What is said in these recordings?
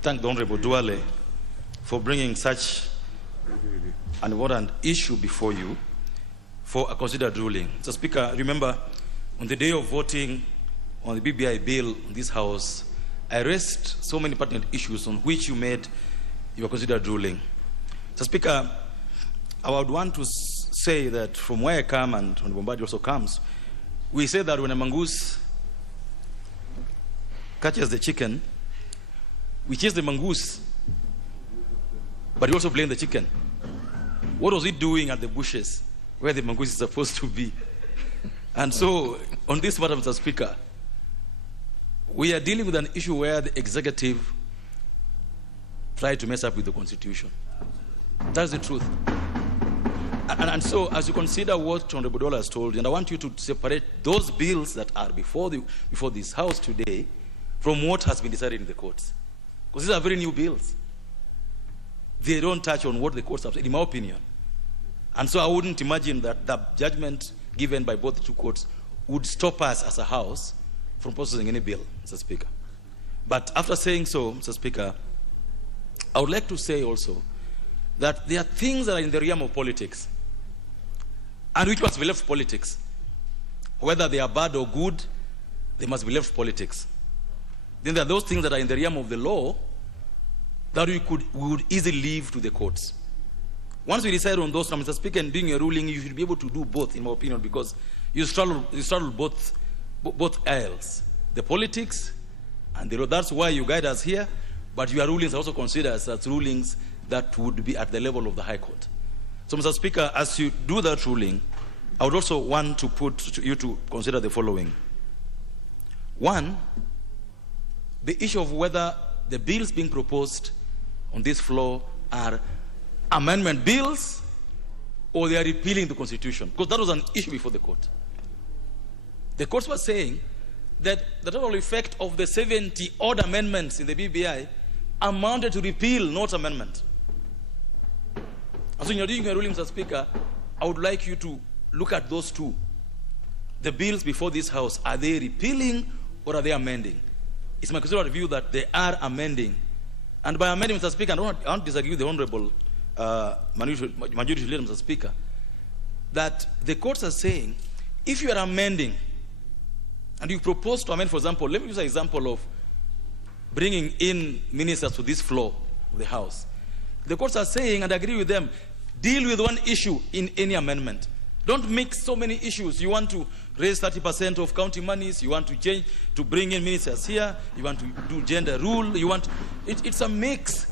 thank the Honorable Duale for bringing such an important issue before you for a considered ruling. Mr. Speaker, remember, on the day of voting on the BBI bill in this House, I raised so many pertinent issues on which you made your considered ruling. Mr. Speaker, I would want to say that from where I come, and when Bombadi also comes, we say that when a mongoose catches the chicken, we chase the mongoose, but we also blame the chicken. What was it doing at the bushes where the mongoose is supposed to be? And so, on this matter, Mr. Speaker, we are dealing with an issue where the executive tried to mess up with the Constitution. That's the truth. And so, as you consider what Honorable Dola has told you, and I want you to separate those bills that are before this House today from what has been decided in the courts. Because these are very new bills. They don't touch on what the courts have said, in my opinion. And so I wouldn't imagine that the judgment given by both the two courts would stop us as a House from processing any bill, Mr. Speaker. But after saying so, Mr. Speaker, I would like to say also that there are things that are in the realm of politics and which must be left politics. Whether they are bad or good, they must be left politics. Then there are those things that are in the realm of the law that we would easily leave to the courts. Once we decide on those, Mr. Speaker, in doing a ruling, you should be able to do both, in my opinion, because you straddle both aisles, the politics and the law. That's why you guide us here, but your rulings are also considered as rulings that would be at the level of the High Court. So, Mr. Speaker, as you do that ruling, I would also want to put you to consider the following. One, the issue of whether the bills being proposed on this floor are amendment bills or they are repealing the Constitution, because that was an issue before the court. The courts were saying that the total effect of the 70 odd amendments in the BBI amounted to repeal, not amendment. And so in your doing a ruling, Mr. Speaker, I would like you to look at those two. The bills before this House, are they repealing or are they amending? It's my considered view that they are amending. And by amending, Mr. Speaker, I don't disagree with the Honorable Majority Leader, Mr. Speaker, that the courts are saying, if you are amending, and you propose to amend, for example, let me use an example of bringing in ministers to this floor of the House. The courts are saying, and I agree with them, deal with one issue in any amendment. Don't mix so many issues. You want to raise 30% of county monies, you want to change, to bring in ministers here, you want to do gender rule, it's a mix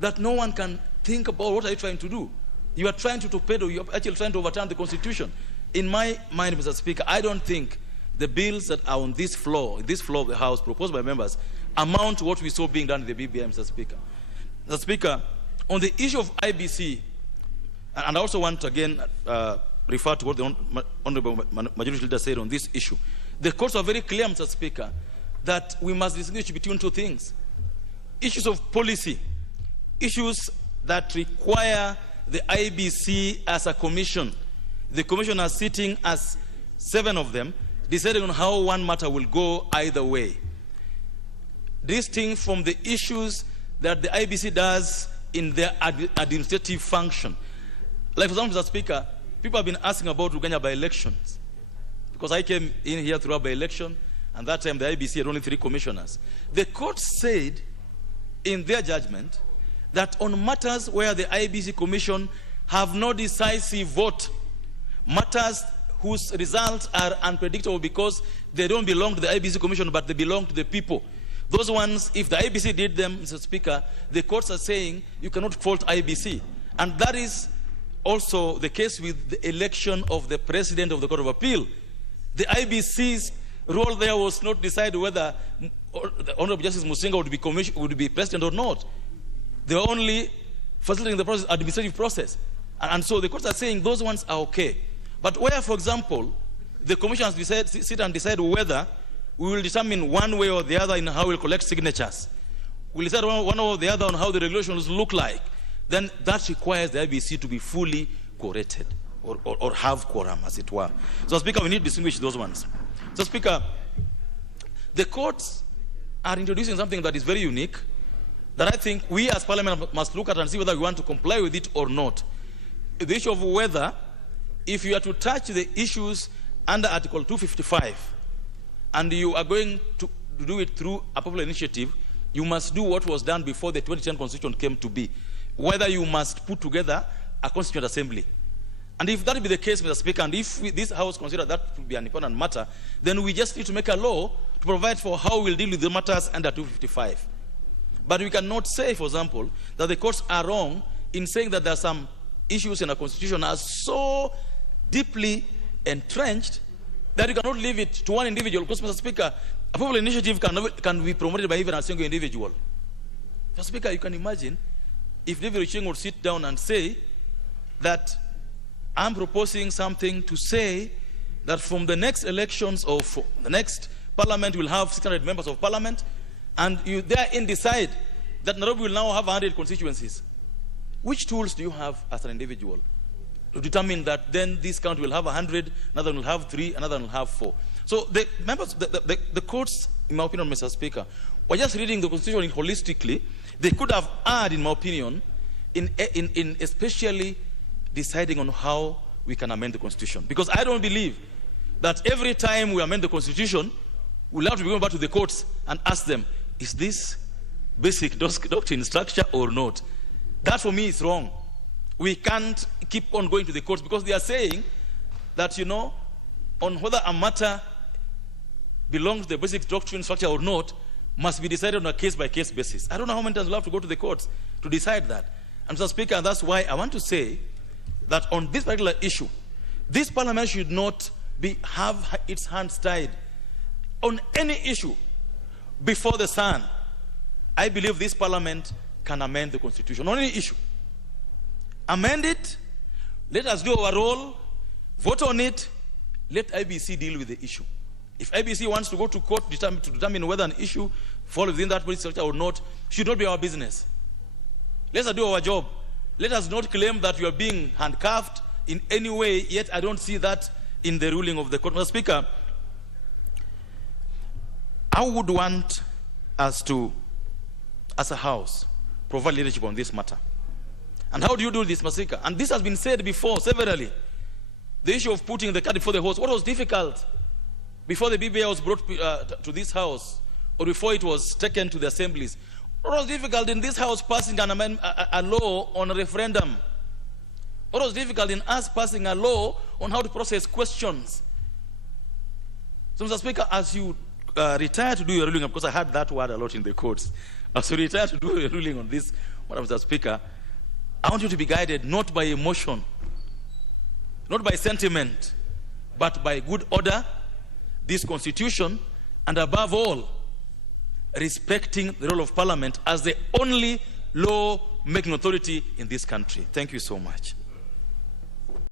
that no one can think about. What are you trying to do? You are trying to torpedo, you're actually trying to overturn the Constitution. In my mind, Mr. Speaker, I don't think the bills that are on this floor of the House, proposed by members, amount to what we saw being done in the BBI, Mr. Speaker. Mr. Speaker, on the issue of IBC, and I also want to again refer to what the Honorable Majority Leader said on this issue. The courts are very clear, Mr. Speaker, that we must distinguish between two things. Issues of policy, issues that require the IBC as a commission. The commission are sitting as 7 of them, deciding on how one matter will go either way. Distinct from the issues that the IBC does in their administrative function. Like, for example, Mr. Speaker, people have been asking about Uganda by-elections. Because I came in here through a by-election, and that time the IBC had only 3 commissioners. The court said in their judgment that on matters where the IBC commission have no decisive vote, matters whose results are unpredictable because they don't belong to the IBC commission but they belong to the people, those ones, if the IBC did them, Mr. Speaker, the courts are saying you cannot fault IBC. And that is also the case with the election of the President of the Court of Appeal. The IBC's role there was not decide whether the Honorable Justice Musinga would be President or not. They were only facilitating the process, administrative process. And so the courts are saying those ones are okay. But where, for example, the commission has sit and decide whether we will determine one way or the other in how we'll collect signatures, we'll decide one or the other on how the regulations look like, then that requires the IBC to be fully corrected or have quorum, as it were. So, Speaker, we need to distinguish those ones. So, Speaker, the courts are introducing something that is very unique, that I think we as Parliament must look at and see whether we want to comply with it or not. The issue of whether, if you are to touch the issues under Article 255, and you are going to do it through a popular initiative, you must do what was done before the 2010 Constitution came to be. Whether you must put together a Constituent Assembly. And if that be the case, Mr. Speaker, and if this House considers that to be an important matter, then we just need to make a law to provide for how we'll deal with the matters under 255. But we cannot say, for example, that the courts are wrong in saying that there are some issues in our Constitution are so deeply entrenched that you cannot leave it to one individual. Because, Mr. Speaker, a popular initiative can be promoted by even a single individual. Mr. Speaker, you can imagine if David Ochieng would sit down and say that I'm proposing something to say that from the next elections of the next parliament will have 600 members of parliament, and you therein decide that Nairobi will now have 100 constituencies. Which tools do you have as an individual to determine that then this county will have 100, another will have 3, another will have 4? So the members, the courts, in my opinion, Mr. Speaker, were just reading the Constitution holistically. They could have added, in my opinion, in especially deciding on how we can amend the Constitution. Because I don't believe that every time we amend the Constitution, we'll have to be going back to the courts and ask them, is this basic doctrine structure or not? That for me is wrong. We can't keep on going to the courts because they are saying that, on whether a matter belongs to the basic doctrine structure or not must be decided on a case-by-case basis. I don't know how many times we'll have to go to the courts to decide that. And Mr. Speaker, that's why I want to say that on this particular issue, this parliament should not have its hands tied on any issue before the sun. I believe this parliament can amend the Constitution on any issue. Amend it, let us do our role, vote on it, let IBC deal with the issue. If IBC wants to go to court to determine whether an issue falls within that policy structure or not, should not be our business. Let us do our job. Let us not claim that we are being handcuffed in any way, yet I don't see that in the ruling of the court. Mr. Speaker, I would want us to, as a House, provide leadership on this matter. And how do you do this, Mr. Speaker? And this has been said before, severally. The issue of putting the cart before the horse. What was difficult before the BBI was brought to this House, or before it was taken to the assemblies? What was difficult in this House passing a law on a referendum? What was difficult in us passing a law on how to process questions? So, Mr. Speaker, as you retire to do your ruling, because I heard that word a lot in the courts, as you retire to do your ruling on this, Mr. Speaker, I want you to be guided not by emotion, not by sentiment, but by good order, this Constitution, and above all, respecting the role of Parliament as the only law-making authority in this country. Thank you so much.